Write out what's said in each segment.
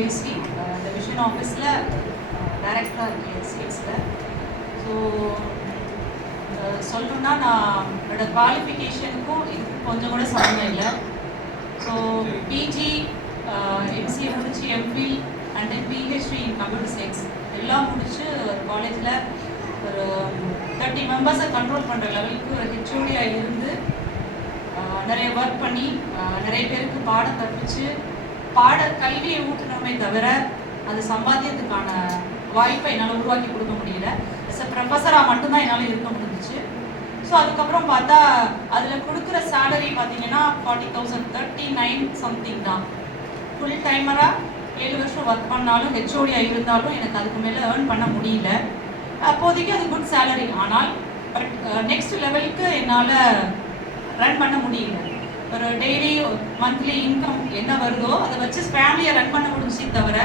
Crazy, இந்த vision ஆஃபீஸில் டைரக்டராக இருக்கேன் சேல்ஸில். ஸோ சொல்லணுன்னா நான் என்னோட குவாலிஃபிகேஷனுக்கும் இதுக்கும் கொஞ்சம் கூட சம்மந்தம் இல்லை. ஸோ பிஜி, எம்சிஏ முடிச்சு, MPhil and then PhD in computer science எல்லாம் முடிச்சு காலேஜில் ஒரு 30 மெம்பர்ஸை கண்ட்ரோல் பண்ணுற லெவலுக்கு ஒரு ஹெச்ஓடியாக இருந்து நிறைய ஒர்க் பண்ணி நிறைய பேருக்கு பாடம் கற்பிச்சு கல்வியை ஊட்டணுமே தவிர அது சம்பாத்தியத்துக்கான வாய்ப்பை என்னால் உருவாக்கி கொடுக்க முடியல. எஸ் அ ப்ரொஃபஸராக மட்டும்தான் என்னால் இருக்க முடிஞ்சிச்சு. ஸோ அதுக்கப்புறம் பார்த்தா அதில் கொடுக்குற சேலரி பார்த்தீங்கன்னா 40,000, 39 சம்திங் தான். ஃபுல் டைமராக 7 வருஷம் ஒர்க் பண்ணாலும் ஹெச்ஓடியாக இருந்தாலும் எனக்கு அதுக்கு மேலே ஏர்ன் பண்ண முடியல. அப்போதைக்கு அது குட் சேலரி, ஆனால் பட் நெக்ஸ்ட் லெவலுக்கு என்னால் ரன் பண்ண முடியல. ஒரு டெய்லி மந்த்லி இன்கம் என்ன வருதோ அதை வச்சு ஃபேமிலியை ரன் பண்ண முடிஞ்சு தவிர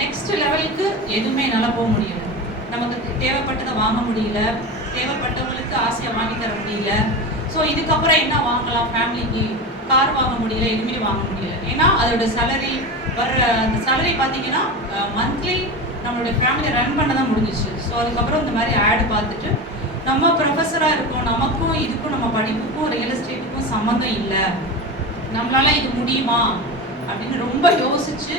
நெக்ஸ்ட் லெவலுக்கு எதுவுமே என்னால் போக முடியல. நமக்கு தேவைப்பட்டதை வாங்க முடியல, தேவைப்பட்டவங்களுக்கு ஆசையாக வாங்கி தர முடியல. ஸோ இதுக்கப்புறம் என்ன வாங்கலாம், ஃபேமிலிக்கு கார் வாங்க முடியல, எதுவுமே வாங்க முடியல. ஏன்னா அதோட சேலரி வர்ற அந்த சேலரி பார்த்தீங்கன்னா மந்த்லி நம்மளுடைய ஃபேமிலியை ரன் பண்ண தான் முடிஞ்சிச்சு. ஸோ அதுக்கப்புறம் இந்த மாதிரி ஆடு பார்த்துட்டு நம்ம ப்ரொஃபஸராக இருக்கோம், நமக்கும் இதுக்கும் நம்ம படிப்புக்கும் ரியல் எஸ்டேட்டுக்கும் சம்மந்தம் இல்லை, நம்மளால இது முடியுமா அப்படின்னு ரொம்ப யோசிச்சு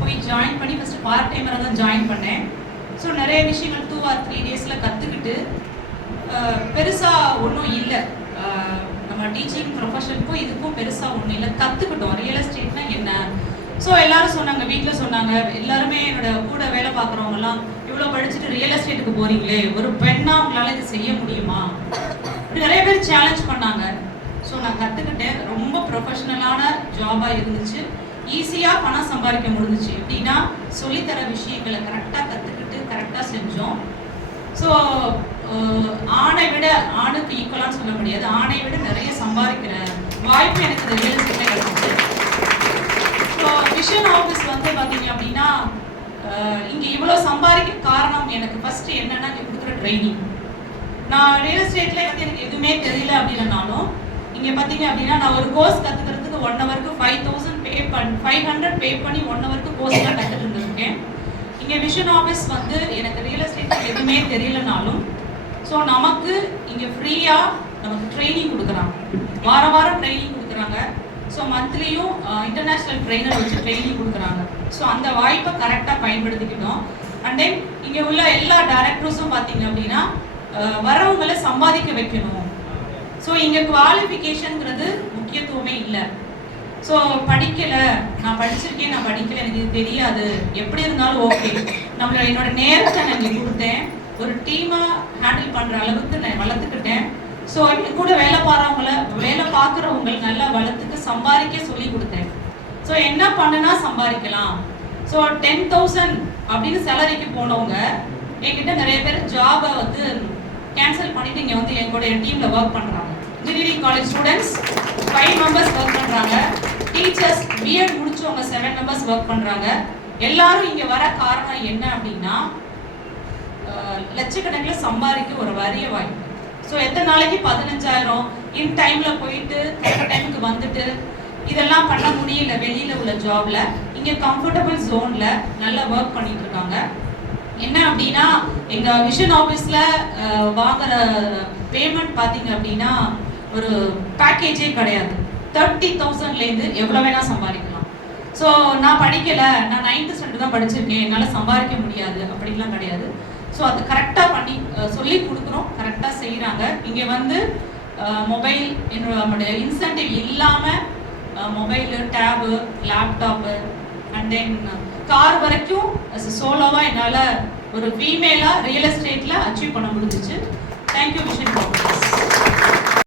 போய் ஜாயின் பண்ணி ஃபஸ்ட்டு பார்ட் டைமராக தான் ஜாயின் பண்ணேன். ஸோ நிறைய விஷயங்கள் 2 or 3 டேஸில் கற்றுக்கிட்டு பெருசாக ஒன்றும் இல்லை, நம்ம டீச்சிங் ப்ரொஃபஷனுக்கும் இதுக்கும் பெருசாக ஒன்றும் இல்லை, கற்றுக்கிட்டோம் ரியல் எஸ்டேட்னா என்ன. ஸோ எல்லாரும் சொன்னாங்க, வீட்டில் சொன்னாங்க, எல்லாருமே என்னோட கூட வேலை பார்க்குறவங்கலாம் இவ்வளோ படிச்சுட்டு ரியல் எஸ்டேட்டுக்கு போகிறீங்களே, ஒரு பெண்ணாக உங்களால் இது செய்ய முடியுமா, இப்படி நிறைய பேர் சேலஞ்ச் பண்ணாங்க. ஸோ நான் கற்றுக்கிட்டேன், ரொம்ப ப்ரொஃபஷ்னலான ஜாபாக இருந்துச்சு, ஈஸியாக பணம் சம்பாதிக்க முடிஞ்சிச்சு. எப்படின்னா சொல்லித்தர விஷயங்களை கரெக்டாக கற்றுக்கிட்டு கரெக்டாக செஞ்சோம். ஸோ ஆணை விட, ஆணுக்கு ஈக்குவலான்னு சொல்ல முடியாது, ஆணை விட நிறைய சம்பாதிக்கிற வாய்ப்பு எனக்கு இந்த ரியல் எஸ்டேட்டில் கிடைச்சிச்சு. ஸோ விஷன் ஆஃபீஸ் வந்து பார்த்தீங்க அப்படின்னா இங்கே இவ்வளோ சம்பாதிக்க காரணம் எனக்கு ஃபஸ்ட்டு என்னென்னா இங்கே கொடுக்குற ட்ரைனிங். நான் ரியல் எஸ்டேட்டில் வந்து எனக்கு எதுவுமே தெரியல அப்படின்னாலும் இங்கே பார்த்தீங்க அப்படின்னா நான் ஒரு கோர்ஸ் கற்றுக்கிறதுக்கு 1 ஹவருக்கு 500 பே பண்ணி 1 ஹவருக்கு கோர்ஸ்லாம் கற்றுட்டு இருந்திருக்கேன். இங்கே விஷன் ஆஃபீஸ் வந்து எனக்கு ரியல் எஸ்டேட்டில் எதுவுமே தெரியலனாலும் ஸோ நமக்கு இங்கே ஃப்ரீயாக நமக்கு ட்ரைனிங் கொடுக்குறாங்க, வாரம் ட்ரைனிங் கொடுக்குறாங்க. ஸோ மந்த்லியும் இன்டர்நேஷ்னல் ட்ரெயினர் வச்சு ட்ரைனிங் கொடுக்குறாங்க. ஸோ அந்த வாய்ப்பை கரெக்டாக பயன்படுத்திக்கிட்டோம். அண்ட் தென் இங்கே உள்ள எல்லா டைரக்டர்ஸும் பார்த்தீங்க அப்படின்னா வரவங்களை சம்பாதிக்க வைக்கணும். ஸோ இங்கே குவாலிஃபிகேஷனுங்கிறது முக்கியத்துவமே இல்லை. ஸோ படிக்கலை, நான் படிச்சிருக்கேன், நான் படிக்கலை, எனக்கு இது தெரியாது, எப்படி இருந்தாலும் ஓகே, என்னோட நேரத்தை நான் இங்கே கொடுத்தேன், ஒரு டீமாக ஹேண்டில் பண்ணுற அளவுக்கு நான் வளர்த்துக்கிட்டேன். ஸோ கூட வேலை பார்க்குறவங்களை நல்லா வளர்த்துக்கு சம்பாதிக்க சொல்லி கொடுத்தேன். ஸோ என்ன பண்ணுனா சம்பாதிக்கலாம். ஸோ 10,000 அப்படின்னு சேலரிக்கு போனவங்க என்கிட்ட நிறைய பேர் ஜாபை வந்து கேன்சல் பண்ணிட்டு இங்கே வந்து என் டீமில் ஒர்க் பண்ணுறாங்க. Engineering college students 5 members work பண்ணுறாங்க, டீச்சர்ஸ் பிஎட் முடிச்சவங்க 7 மெம்பர்ஸ் ஒர்க் பண்ணுறாங்க. எல்லாரும் இங்கே வர காரணம் என்ன அப்படின்னா லட்சக்கணக்கில் சம்பாதிக்க ஒரு வரிய வாய்ப்பு. ஸோ எத்தனை நாளைக்கு 15,000 இன் டைமில் போயிட்டு கரெக்ட் டைமுக்கு வந்துட்டு இதெல்லாம் பண்ண முடியல. வெளியில் உள்ள ஜாபில் இங்கே கம்ஃபர்டபுள் ஜோனில் நல்லா ஒர்க் பண்ணிட்டு இருக்காங்க. என்ன அப்படின்னா எங்கள் விஷன் ஆஃபீஸில் வாங்குற பேமெண்ட் பார்த்தீங்க அப்படின்னா ஒரு பேக்கேஜே கிடையாது. 30,000லேருந்து எவ்வளோ வேணால் சம்பாதிக்கலாம். ஸோ நான் படிக்கலை, நான் 9th ஸ்டாண்டர்ட் தான் படிச்சிருக்கேன், என்னால் சம்பாதிக்க முடியாது அப்படின்லாம் கிடையாது. ஸோ அது கரெக்டாக பண்ணி சொல்லி கொடுக்குறோம், கரெக்டாக செய்கிறாங்க. இங்கே வந்து மொபைல் நம்மளுடைய இன்சென்டிவ் இல்லாமல் mobile, tab, laptop and then car வரைக்கும் சோலோவாக என்னால் ஒரு ஃபீமேலாக ரியல் எஸ்டேட்டில் அச்சீவ் பண்ண முடிஞ்சிச்சு. Thank you vision.